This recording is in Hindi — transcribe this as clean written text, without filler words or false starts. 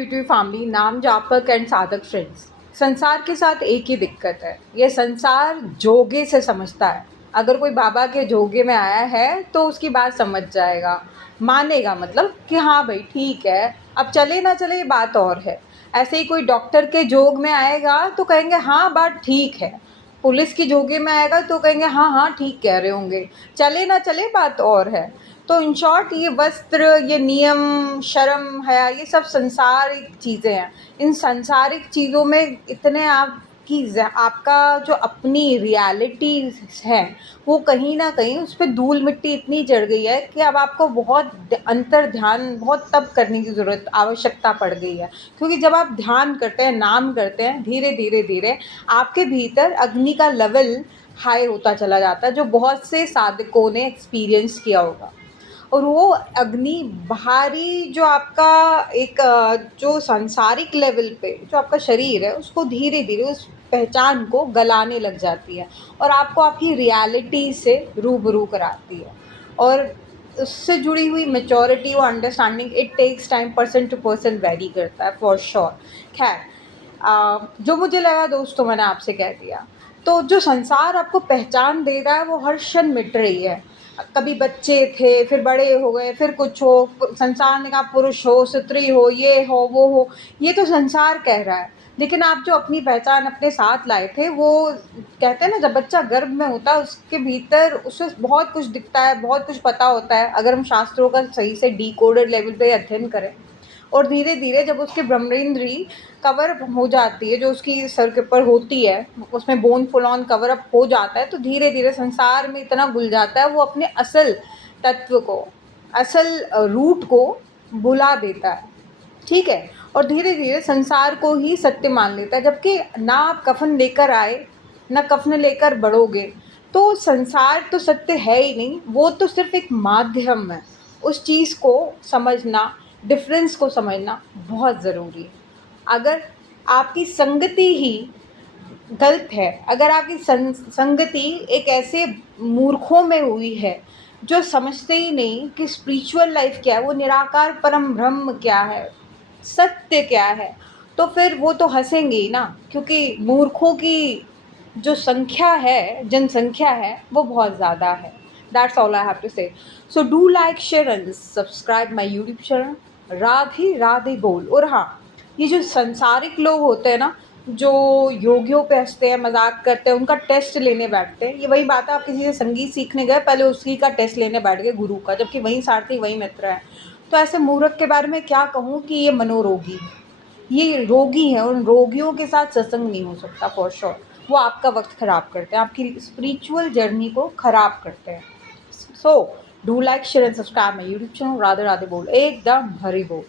यूट्यूब फैमिली, नाम जापक एंड साधक फ्रेंड्स। संसार के साथ एक ही दिक्कत है, ये संसार जोगे से समझता है। अगर कोई बाबा के जोगे में आया है तो उसकी बात समझ जाएगा, मानेगा, मतलब कि हाँ भाई ठीक है। अब चले ना चले ये बात और है। ऐसे ही कोई डॉक्टर के जोग में आएगा तो कहेंगे हाँ बात ठीक है। पुलिस की जोगे में आएगा तो कहेंगे हाँ हाँ ठीक कह रहे होंगे। चले ना चले बात और है। तो इन शॉर्ट ये वस्त्र, ये नियम, शर्म, हया, ये सब सांसारिक चीज़ें हैं। इन सांसारिक चीज़ों में इतने आपका जो अपनी रियलिटी है वो कहीं ना कहीं उस पर धूल मिट्टी इतनी चढ़ गई है कि अब आपको बहुत अंतर ध्यान, बहुत तप करने की ज़रूरत, आवश्यकता पड़ गई है। क्योंकि जब आप ध्यान करते हैं, नाम करते हैं, धीरे धीरे धीरे आपके भीतर अग्नि का लेवल हाई होता चला जाता है, जो बहुत से साधकों ने एक्सपीरियंस किया होगा। और वो अग्नि बाहरी जो आपका एक जो सांसारिक लेवल पे जो आपका शरीर है उसको धीरे धीरे उस पहचान को गलाने लग जाती है और आपको आपकी रियलिटी से रूबरू कराती है। और उससे जुड़ी हुई मेच्योरिटी और understanding it takes time, person to person vary करता है फॉर श्योर। खैर, जो मुझे लगा दोस्तों मैंने आपसे कह दिया। तो जो संसार आपको पहचान दे रहा है वो हर क्षण मिट रही है। कभी बच्चे थे, फिर बड़े हो गए, फिर कुछ हो, संसार ने कहा पुरुष हो, स्त्री हो, ये हो, वो हो। ये तो संसार कह रहा है। लेकिन आप जो अपनी पहचान अपने साथ लाए थे, वो कहते हैं ना, जब बच्चा गर्भ में होता है उसके भीतर उसे बहुत कुछ दिखता है, बहुत कुछ पता होता है, अगर हम शास्त्रों का सही से डिकोडेड लेवल पे अध्ययन करें। और धीरे धीरे जब उसके ब्रह्मरेंद्री कवर हो जाती है, जो उसकी सर के ऊपर होती है, उसमें bone full on cover up हो जाता है, तो धीरे धीरे संसार में इतना घुल जाता है, वो अपने असल तत्व को, असल रूट को भुला देता है। ठीक है। और धीरे धीरे संसार को ही सत्य मान लेता है, जबकि ना आप कफन लेकर आए, ना कफन लेकर बढ़ोगे, तो संसार तो सत्य है ही नहीं, वो तो सिर्फ एक माध्यम है। उस चीज़ को समझना, डिफरेंस को समझना बहुत ज़रूरी है। अगर आपकी संगति ही गलत है, अगर आपकी संगति एक ऐसे मूर्खों में हुई है जो समझते ही नहीं कि स्पिरिचुअल लाइफ क्या है, वो निराकार परम ब्रह्म क्या है, सत्य क्या है, तो फिर वो तो हंसेंगे ही ना, क्योंकि मूर्खों की जो संख्या है, जनसंख्या है, वो बहुत ज़्यादा है। That's all I have to say. So do like, share and subscribe my YouTube channel Radhe Radhe बोल। और हाँ, ये जो संसारिक लोग होते हैं ना, जो योगियों पे हंसते हैं, मजाक करते हैं, उनका टेस्ट लेने बैठते हैं, ये वही बात है, आप किसी से संगीत सीखने गए, पहले उसी का टेस्ट लेने बैठ गए, गुरु का, जबकि वही सारथी वही मित्र है। तो ऐसे मूर्ख के बारे में क्या कहूँ कि ये मनोरोगी है, ये रोगी है। उन रोगियों के साथ सत्संग नहीं हो सकता फॉर श्योर। वो आपका वक्त खराब करते हैं, आपकी स्पिरिचुअल जर्नी को खराब करते हैं। सो do like, share and subscribe my YouTube channel Radhe Radhe बोल, एकदम हरी बोल।